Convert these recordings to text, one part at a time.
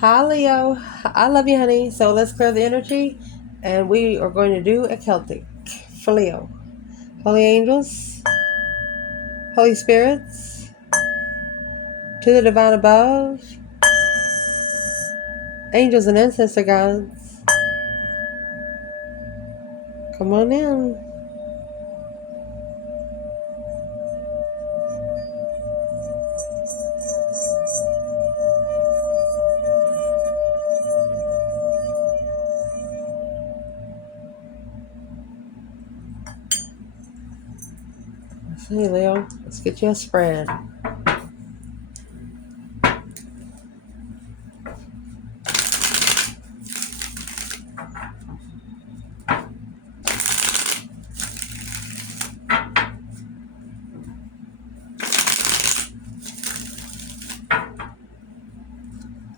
Hi, Leo. I love you, honey. So let's clear the energy, and we are going to do a Celtic for Leo. Holy angels, Holy spirits, to the divine above, angels and ancestor gods, come on in. Hey, Leo. Let's get you a spread.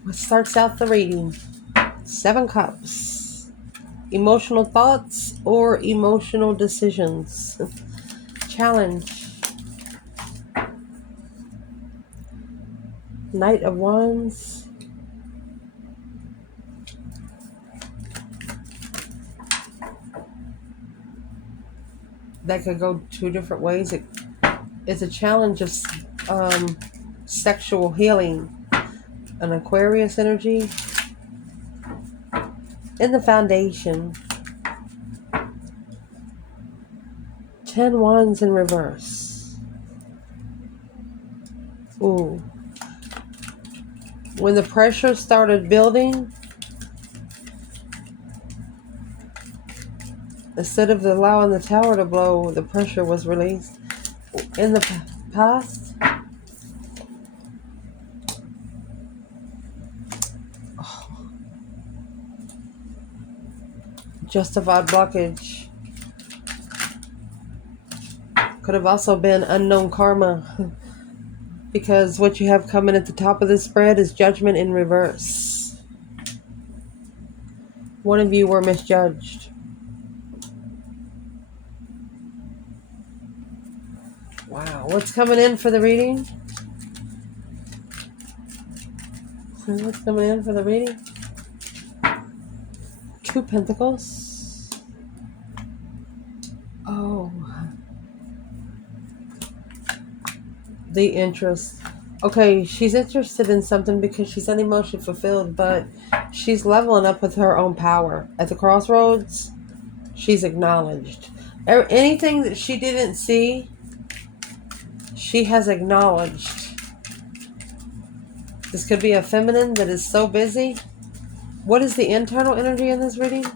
What starts out the reading? 7 cups. Emotional thoughts or emotional decisions. Challenge. Knight of Wands. That could go 2 different ways. It's a challenge of sexual healing. An Aquarius energy. In the foundation. 10 wands in reverse. Ooh. When the pressure started building, instead of allowing the tower to blow, the pressure was released. In the past, justified blockage. Could have also been unknown karma. Because what you have coming at the top of this spread is judgment in reverse. One of you were misjudged. Wow. What's coming in for the reading? What's coming in for the reading? 2 Pentacles. Oh. The interest. Okay, she's interested in something because she's unemotionally fulfilled, but she's leveling up with her own power. At the crossroads, she's acknowledged. Anything that she didn't see, she has acknowledged. This could be a feminine that is so busy. What is the internal energy in this reading?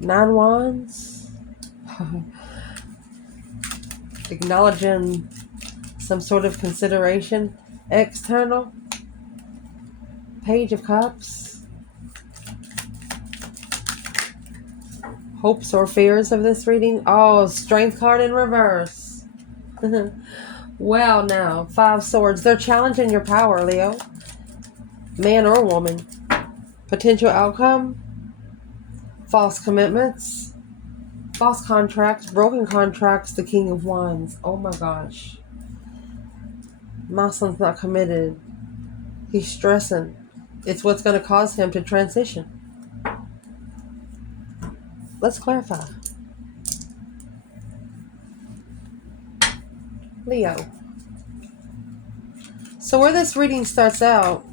Nine wands. Acknowledging some sort of consideration. External. Page of Cups. Hopes or fears of this reading. Oh, Strength card in reverse. Well, now, 5 swords. They're challenging your power, Leo. Man or woman. Potential outcome. False commitments. False contracts. Broken contracts. The King of Wands. Oh my gosh. My son's not committed. He's stressing. It's what's going to cause him to transition. Let's clarify. Leo. So where this reading starts out,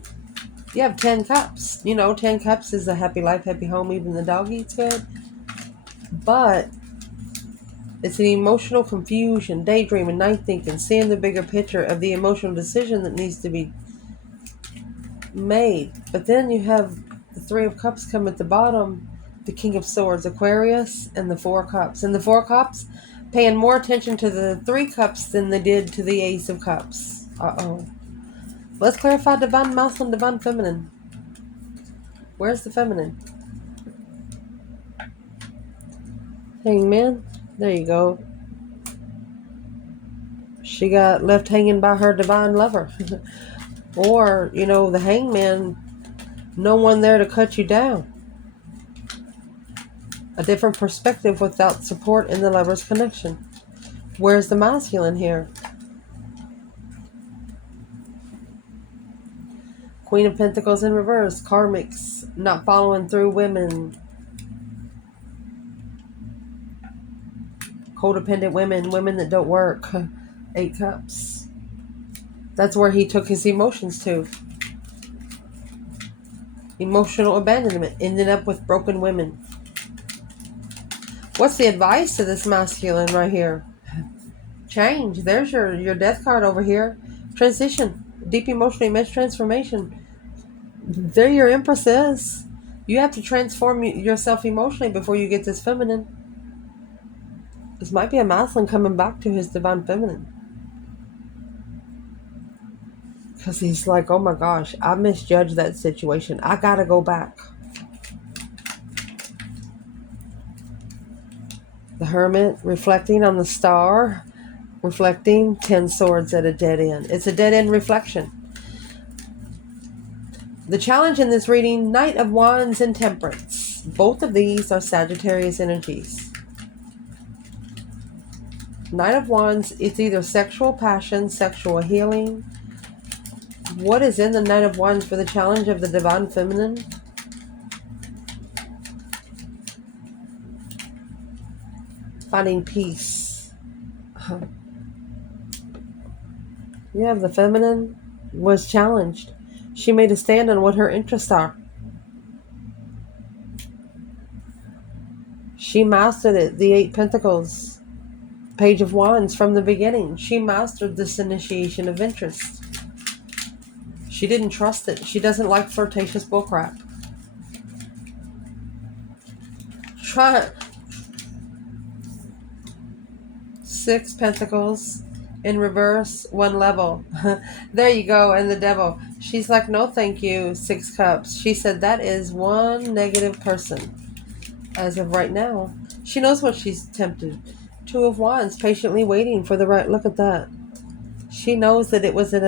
you have 10 cups. 10 cups is a happy life, happy home, even the dog eats good. But it's an emotional confusion, daydreaming, night thinking, seeing the bigger picture of the emotional decision that needs to be made. But then you have the 3 of Cups come at the bottom, the King of Swords, Aquarius, and the 4 Cups. And the 4 Cups paying more attention to the 3 Cups than they did to the Ace of Cups. Uh-oh. Let's clarify divine masculine, divine feminine. Where's the feminine? Hangman. There you go. She got left hanging by her divine lover. Or, the hangman, no one there to cut you down. A different perspective without support in the lover's connection. Where's the masculine here? Queen of Pentacles in reverse. Karmics. Not following through women. Codependent women. Women that don't work. 8 Cups. That's where he took his emotions to. Emotional abandonment. Ended up with broken women. What's the advice to this masculine right here? Change. There's your death card over here. Transition. Deep emotional image transformation. There your Empress is. You have to transform yourself emotionally before you get this feminine. This might be a masculine coming back to his divine feminine. Because he's like, oh my gosh, I misjudged that situation. I gotta go back. The Hermit, reflecting on the star. Reflecting 10 swords at a dead end. It's a dead end reflection. The challenge in this reading, Knight of Wands and Temperance. Both of these are Sagittarius energies. Knight of Wands, it's either sexual passion, sexual healing. What is in the Knight of Wands for the challenge of the divine feminine? Finding peace. You have the feminine was challenged. She made a stand on what her interests are. She mastered it. The 8 Pentacles. Page of Wands from the beginning. She mastered this initiation of interest. She didn't trust it. She doesn't like flirtatious bullcrap. Try 6 Pentacles in reverse, 1 level. There you go. And the Devil. She's like, no thank you. 6 Cups. She said that is one negative person. As of right now. She knows what she's tempted. 2 of Wands. Patiently waiting for the right. Look at that. She knows that it was it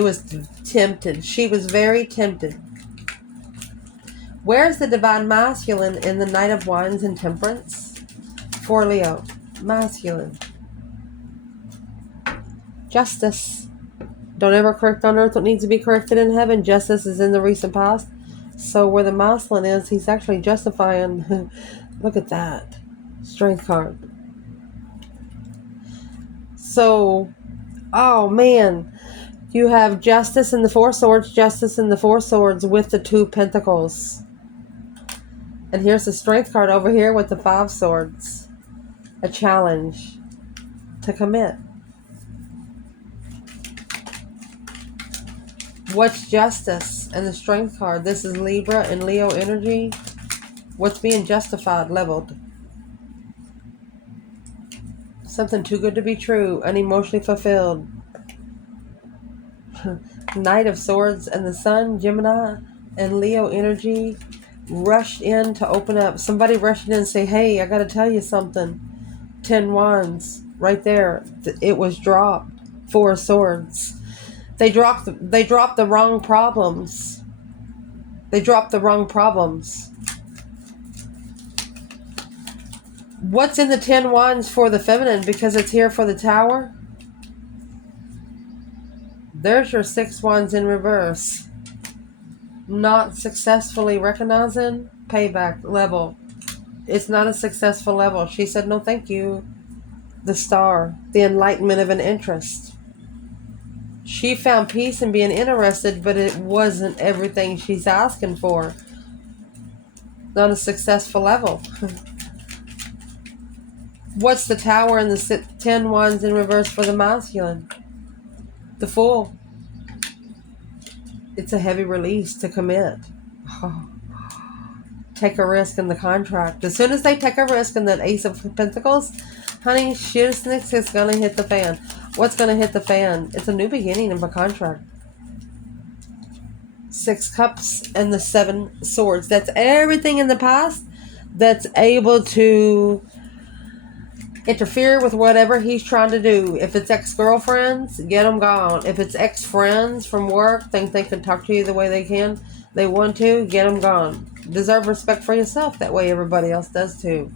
was tempted. She was very tempted. Where's the divine masculine in the Knight of Wands and Temperance? For Leo. Masculine. Justice. Don't ever correct on earth what needs to be corrected in heaven. Justice is in the recent past. So where the masculine is, he's actually justifying. Look at that. Strength card. So, oh man. You have Justice in the 4 Swords. Justice in the 4 Swords with the 2 Pentacles. And here's the Strength card over here with the 5 Swords. A challenge to commit. What's Justice and the Strength card? This is Libra and Leo energy. What's being justified, leveled? Something too good to be true, unemotionally fulfilled. Knight of Swords and the Sun, Gemini and Leo energy rushed in to open up. Somebody rushed in and say, hey, I got to tell you something. 10 Wands right there. It was dropped. 4 Swords. They dropped the wrong problems. They dropped the wrong problems. What's in the 10 Wands for the feminine? Because it's here for the Tower. There's your 6 Wands in reverse. Not successfully recognizing payback level. It's not a successful level. She said, no, thank you. The Star. The enlightenment of an interest. She found peace in being interested, but it wasn't everything she's asking for. Not a successful level. What's the Tower and the 10 Wands in reverse for the masculine? The Fool. It's a heavy release to commit. Oh. Take a risk in the contract. As soon as they take a risk in that Ace of Pentacles, honey, shitness is going to hit the fan. What's going to hit the fan? It's a new beginning of a contract. 6 Cups and the 7 Swords. That's everything in the past that's able to interfere with whatever he's trying to do. If it's ex-girlfriends, get them gone. If it's ex-friends from work, think they can talk to you the way they want to, get them gone. Deserve respect for yourself. That way everybody else does too.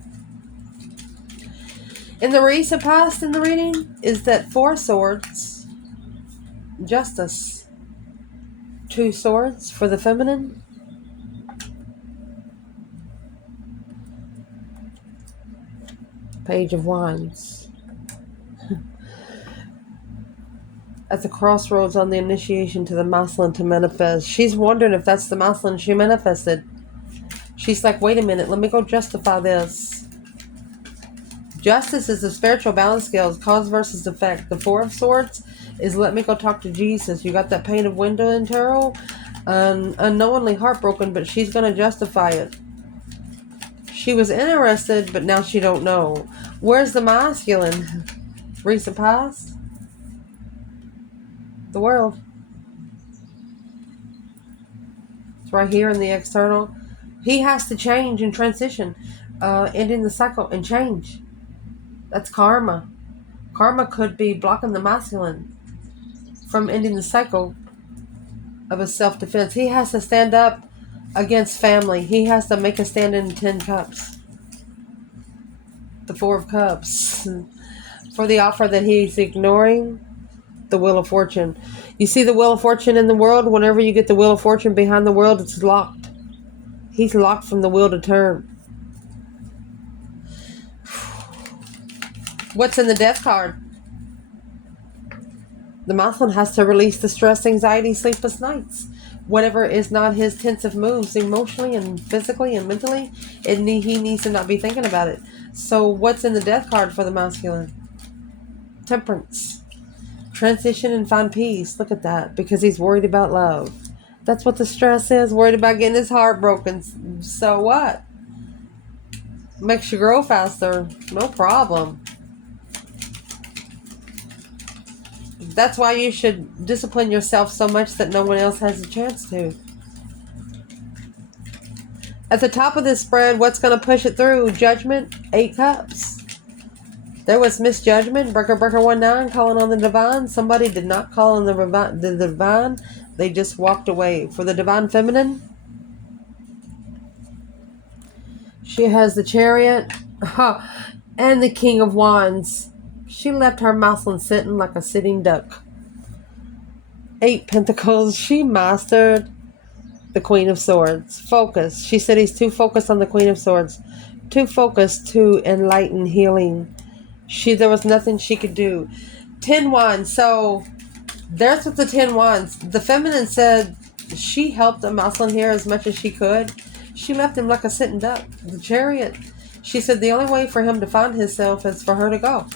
In the recent past in the reading is that 4 Swords Justice. 2 swords for the feminine. Page of Wands. At the crossroads on the initiation to the masculine to manifest. She's wondering if that's the masculine she manifested. She's like, wait a minute, let me go justify this. Justice is the spiritual balance scales, cause versus effect. The 4 of Swords is let me go talk to Jesus. You got that painted window in Taroh? Unknowingly heartbroken, but she's going to justify it. She was interested, but now she don't know. Where's the masculine? Recent past? The world. It's right here in the external. He has to change and transition. Ending the cycle and change. That's karma. Karma could be blocking the masculine from ending the cycle of his self-defense. He has to stand up against family. He has to make a stand in 10 cups. The 4 of Cups. For the offer that he's ignoring, the Wheel of Fortune. You see the Wheel of Fortune in the world? Whenever you get the Wheel of Fortune behind the world, it's locked. He's locked from the wheel to turn. What's in the Death card? The masculine has to release the stress, anxiety, sleepless nights. Whatever is not his tensive moves emotionally and physically and mentally, he needs to not be thinking about it. So what's in the Death card for the masculine? Temperance. Transition and find peace. Look at that. Because he's worried about love. That's what the stress is. Worried about getting his heart broken. So what? Makes you grow faster. No problem. That's why you should discipline yourself so much that no one else has a chance to. At the top of this spread, what's going to push it through? Judgment, 8 cups. There was misjudgment. Breaker 19 calling on the divine. Somebody did not call on the divine. They just walked away. For the divine feminine, she has the Chariot and the King of Wands. She left her masculine sitting like a sitting duck. 8 Pentacles. She mastered the Queen of Swords. Focus. She said he's too focused on the Queen of Swords. Too focused to enlighten healing. There was nothing she could do. 10 Wands. So there's with the 10 Wands. The feminine said she helped the masculine here as much as she could. She left him like a sitting duck. The Chariot. She said the only way for him to find himself is for her to go.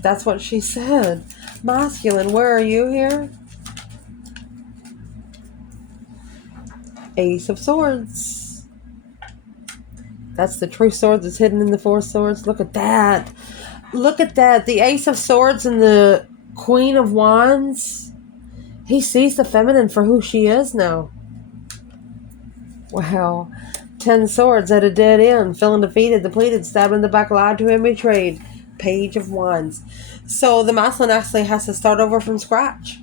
That's what she said. Masculine, where are you here? Ace of Swords. That's the true sword that's hidden in the 4 swords. Look at that. Look at that. The Ace of Swords and the Queen of Wands. He sees the feminine for who she is now. Wow. 10 Swords at a dead end. Feeling defeated, depleted, stabbed in the back, lied to him, betrayed. Page of Wands. So the masculine actually has to start over from scratch.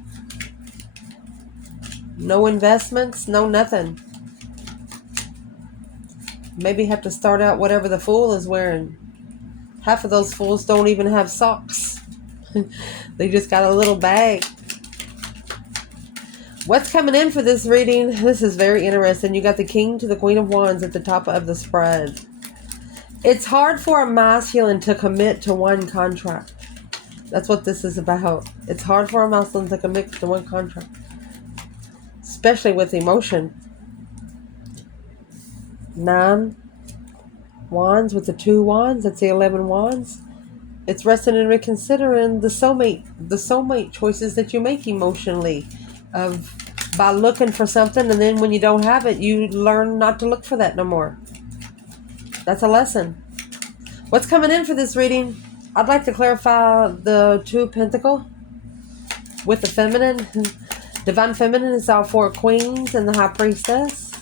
No investments, no nothing. Maybe have to start out whatever the fool is wearing. Half of those fools don't even have socks. They just got a little bag. What's coming in for this reading? This is very interesting. You got the King to the Queen of Wands at the top of the spread. It's hard for a masculine to commit to one contract. That's what this is about. It's hard for a masculine to commit to one contract. Especially with emotion. 9 Wands with the 2 Wands. That's the 11 Wands. It's resting and reconsidering the soulmate choices that you make emotionally. By looking for something, and then when you don't have it, you learn not to look for that no more. That's a lesson. What's coming in for this reading? I'd like to clarify the 2 Pentacle with the feminine. Divine feminine is all 4 queens and the High Priestess.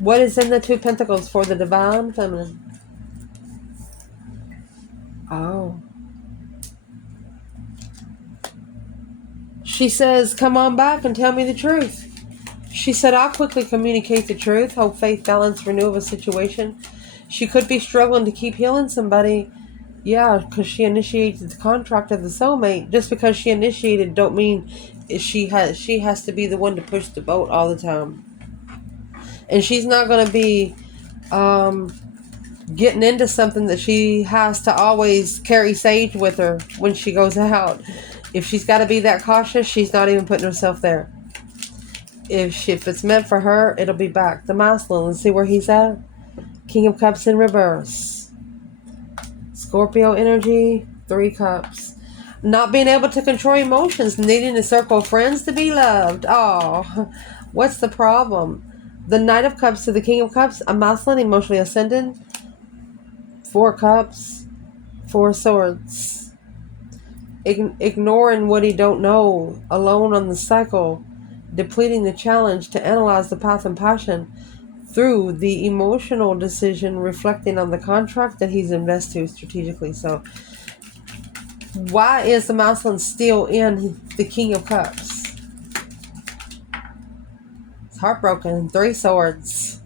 What is in the 2 Pentacles for the divine feminine? Oh. She says, come on back and tell me the truth. She said, I'll quickly communicate the truth. Hope, faith, balance, renew of a situation. She could be struggling to keep healing somebody. Yeah, because she initiated the contract of the soulmate. Just because she initiated don't mean she has to be the one to push the boat all the time. And she's not going to be getting into something that she has to always carry sage with her when she goes out. If she's got to be that cautious, she's not even putting herself there. If it's meant for her, it'll be back. The masculine, let's see where he's at. King of Cups in reverse. Scorpio energy, 3 cups. Not being able to control emotions, needing a circle of friends to be loved. Oh, what's the problem? The Knight of Cups to the King of Cups, a masculine, emotionally ascendant. 4 cups, 4 swords. Ignoring what he don't know, alone on the cycle, depleting the challenge to analyze the path and passion through the emotional decision, reflecting on the contract that he's invested strategically. So why is the masculine still in the King of Cups? It's heartbroken. 3 swords,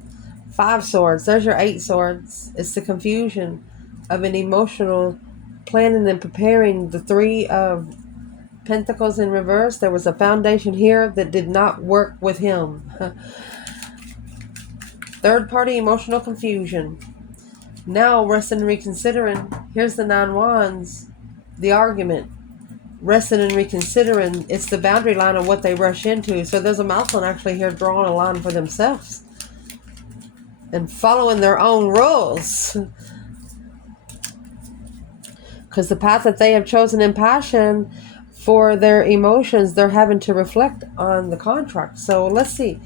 5 swords. There's your 8 swords. It's the confusion of an emotional planning and preparing. The 3 of Pentacles in reverse. There was a foundation here that did not work with him. Third party emotional confusion. Now resting and reconsidering. Here's the 9 wands. The argument. Resting and reconsidering. It's the boundary line of what they rush into. So there's a masculine actually here drawing a line for themselves and following their own rules. Because the path that they have chosen in passion for their emotions, they're having to reflect on the contract. So let's see.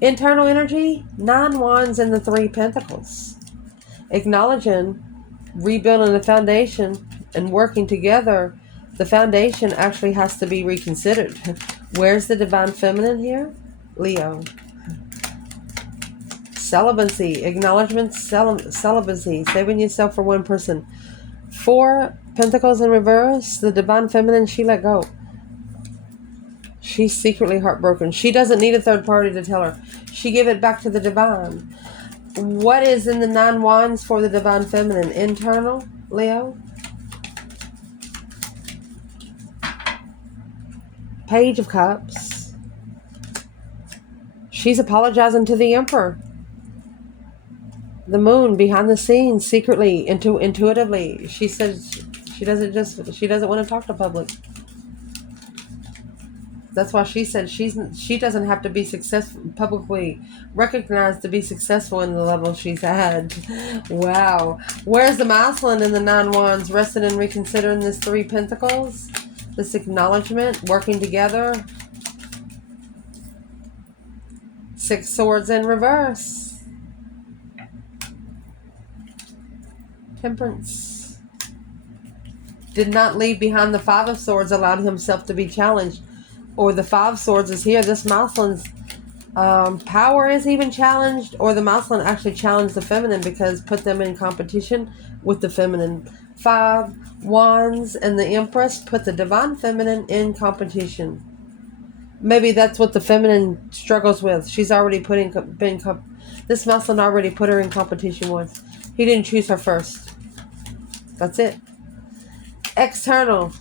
Internal energy, 9 wands and the 3 pentacles. Acknowledging, rebuilding the foundation and working together. The foundation actually has to be reconsidered. Where's the divine feminine here? Leo. Celibacy, acknowledgement, celibacy, saving yourself for one person. 4 pentacles in reverse, the divine feminine, she let go. She's secretly heartbroken. She doesn't need a third party to tell her. She gave it back to the divine. What is in the 9 wands for the divine feminine? Internal, Leo. Page of Cups. She's apologizing to the Emperor. The Moon, behind the scenes, secretly, intuitively. She says she doesn't want to talk to public. That's why she said she doesn't have to be successful, publicly recognized to be successful in the level she's had. Wow. Where's the masculine in the 9 wands? Resting and reconsidering this 3 pentacles. This acknowledgement, working together. 6 swords in reverse. Temperance. Did not leave behind the 5 of swords, allowed himself to be challenged. Or the 5 swords is here. This masculine's power is even challenged. Or the masculine actually challenged the feminine because put them in competition with the feminine. 5 wands and the Empress put the divine feminine in competition. Maybe that's what the feminine struggles with. She's already this masculine already put her in competition once. He didn't choose her first. That's it. External.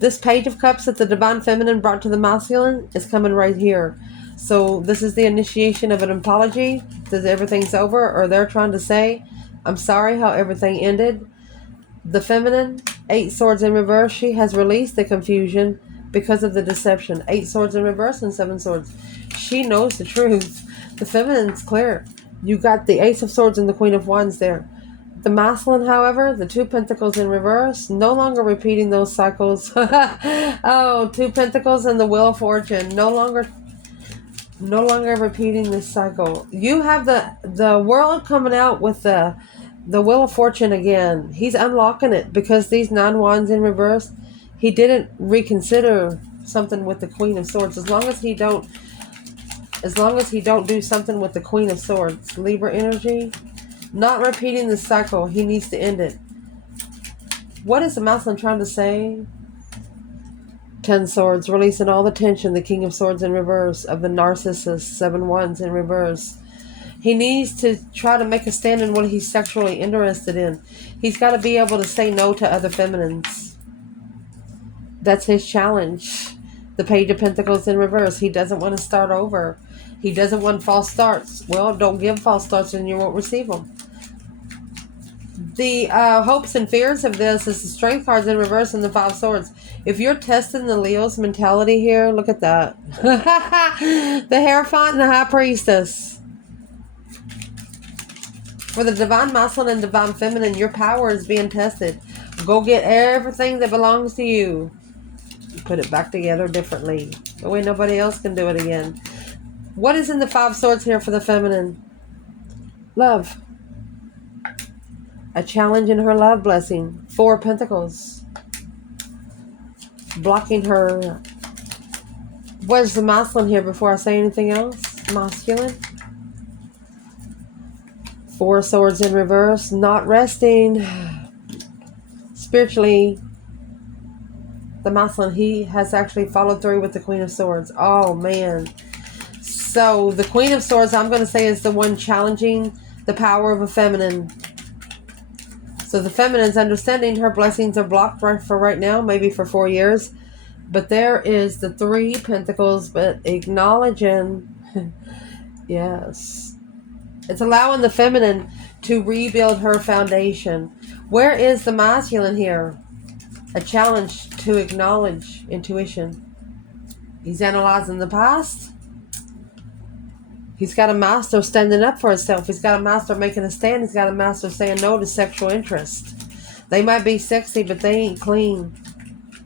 This Page of Cups that the divine feminine brought to the masculine is coming right here. So this is the initiation of an apology. That everything's over, or they're trying to say, I'm sorry how everything ended. The feminine, 8 swords in reverse, she has released the confusion because of the deception. 8 swords in reverse and 7 swords. She knows the truth. The feminine's clear. You got the Ace of Swords and the Queen of Wands there. The masculine, however, the 2 pentacles in reverse, no longer repeating those cycles. Oh, 2 pentacles and the Wheel of Fortune. No longer repeating this cycle. You have the world coming out with the Wheel of Fortune again. He's unlocking it because these 9 wands in reverse, he didn't reconsider something with the Queen of Swords. As long as he don't do something with the Queen of Swords. Libra energy. Not repeating the cycle. He needs to end it. What is the masculine trying to say? 10 swords. Releasing all the tension. The King of Swords in reverse. Of the narcissist. 7 wands in reverse. He needs to try to make a stand in what he's sexually interested in. He's got to be able to say no to other feminines. That's his challenge. The Page of Pentacles in reverse. He doesn't want to start over. He doesn't want false starts. Well, don't give false starts and you won't receive them. The hopes and fears of this is the Strength cards in reverse and the Five Swords. If you're testing the Leo's mentality here, look at that. The Hierophant and the High Priestess. For the Divine Masculine and Divine Feminine, your power is being tested. Go get everything that belongs to you. Put it back together differently. The way nobody else can do it again. What is in the Five Swords here for the feminine? Love. A challenge in her love blessing. Four of Pentacles. Blocking her. Where's the masculine here before I say anything else? Masculine. Four of Swords in reverse. Not resting. Spiritually, the masculine, he has actually followed through with the Queen of Swords. Oh, man. So, the Queen of Swords, I'm going to say, is the one challenging the power of a feminine. So, the feminine's understanding her blessings are blocked for right now, maybe for 4 years. But there is the Three Pentacles, but acknowledging, yes. It's allowing the feminine to rebuild her foundation. Where is the masculine here? A challenge to acknowledge intuition. He's analyzing the past. He's got a master standing up for himself. He's got a master making a stand. He's got a master saying no to sexual interest. They might be sexy, but they ain't clean.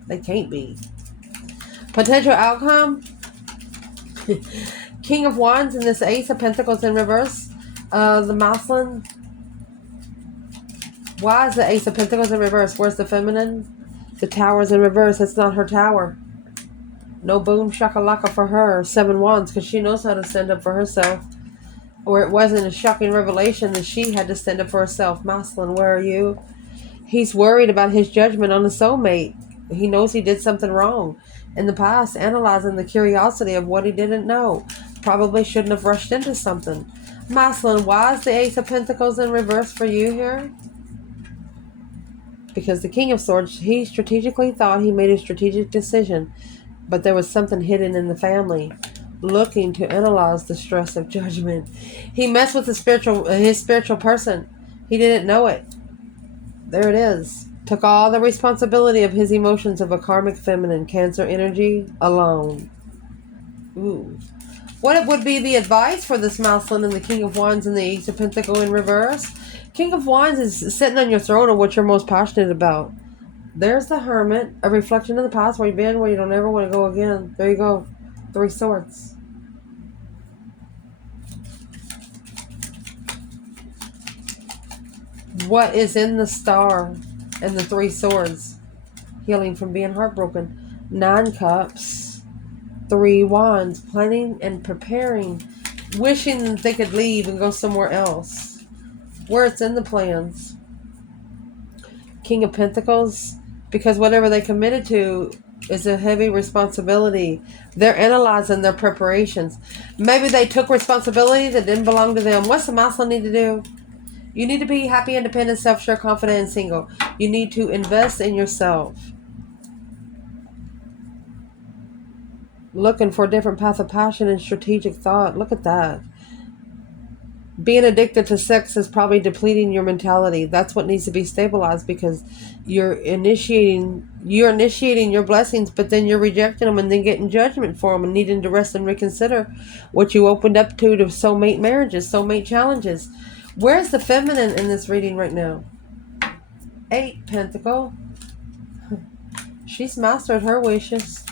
They can't be. Potential outcome. King of Wands and this Ace of Pentacles in reverse. The masculine. Why is the Ace of Pentacles in reverse? Where's the feminine? The Tower's in reverse. It's not her tower. No boom shakalaka for her. 7 Wands, because she knows how to stand up for herself. Or it wasn't a shocking revelation that she had to stand up for herself. Masculine, where are you? He's worried about his judgment on a soulmate. He knows he did something wrong in the past, analyzing the curiosity of what he didn't know. Probably shouldn't have rushed into something. Masculine, why is the Ace of Pentacles in reverse for you here? Because the King of Swords, he strategically thought he made a strategic decision, but there was something hidden in the family, looking to analyze the stress of judgment. He messed with his spiritual person. He didn't know it. There it is. Took all the responsibility of his emotions of a karmic feminine, Cancer energy, alone. Ooh. What would be the advice for this masculine and the King of Wands and the Ace of Pentacles in reverse? King of Wands is sitting on your throne of what you're most passionate about. There's the Hermit, a reflection of the past, where you've been, where you don't ever want to go again. There you go. 3 Swords. What is in the Star and the 3 Swords? Healing from being heartbroken. 9 Cups. 3 Wands. Planning and preparing. Wishing that they could leave and go somewhere else. Where it's in the plans. King of Pentacles. Because whatever they committed to is a heavy responsibility. They're analyzing their preparations. Maybe they took responsibility that didn't belong to them. What's the masculine need to do? You need to be happy, independent, self-sure, confident, and single. You need to invest in yourself. Looking for a different path of passion and strategic thought. Look at that. Being addicted to sex is probably depleting your mentality. That's what needs to be stabilized, because you're initiating your blessings, but then you're rejecting them and then getting judgment for them and needing to rest and reconsider what you opened up to soulmate marriages, soulmate challenges. Where's the feminine in this reading right now? 8 Pentacles. She's mastered her wishes.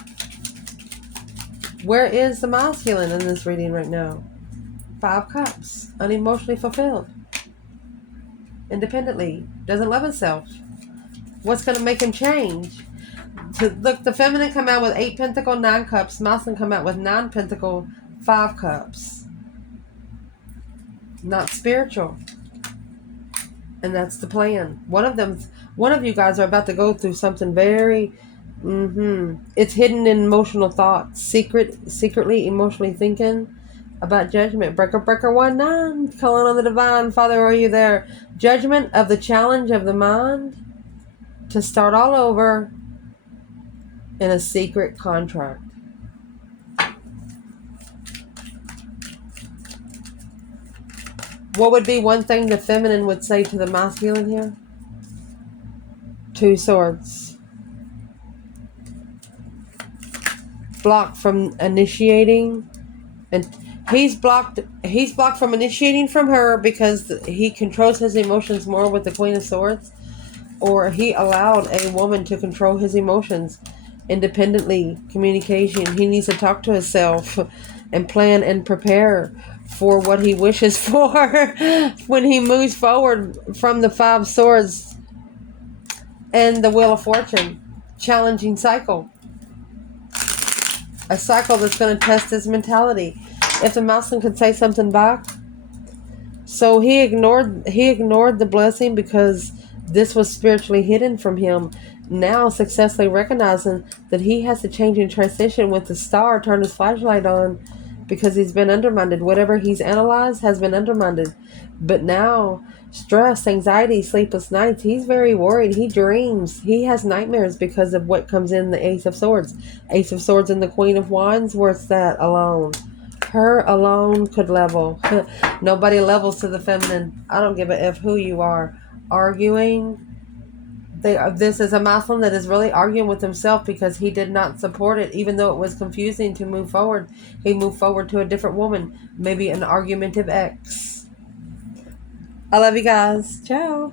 Where is the masculine in this reading right now? 5 Cups. Unemotionally fulfilled. Independently. Doesn't love himself. What's going to make him change? Look, the feminine come out with 8 Pentacles, 9 Cups. Masculine come out with 9 Pentacles, 5 Cups. Not spiritual. And that's the plan. One of you guys are about to go through something very it's hidden in emotional thoughts, secretly emotionally thinking, about judgment. Breaker, breaker, 1-9. Calling on the divine. Father, are you there? Judgment of the challenge of the mind to start all over in a secret contract. What would be one thing the feminine would say to the masculine here? 2 swords. Blocked from initiating, and he's blocked from initiating from her because he controls his emotions more with the Queen of Swords, or he allowed a woman to control his emotions independently. Communication. He needs to talk to himself and plan and prepare for what he wishes for when he moves forward from the 5 swords and the Wheel of Fortune. Challenging cycle. A cycle that's going to test his mentality. If the masculine could say something back. So he ignored the blessing because this was spiritually hidden from him. Now successfully recognizing that he has to change and transition with the star, turn his flashlight on, because he's been undermined. Whatever he's analyzed has been undermined. But now, stress, anxiety, sleepless nights, he's very worried. He dreams. He has nightmares because of what comes in the Ace of Swords. Ace of Swords and the Queen of Wands, where's that alone? Her alone could level. Nobody levels to the feminine. I don't give a F who you are. Arguing. This is a masculine that is really arguing with himself because he did not support it, even though it was confusing to move forward. He moved forward to a different woman, maybe an argumentative ex. I love you guys. Ciao.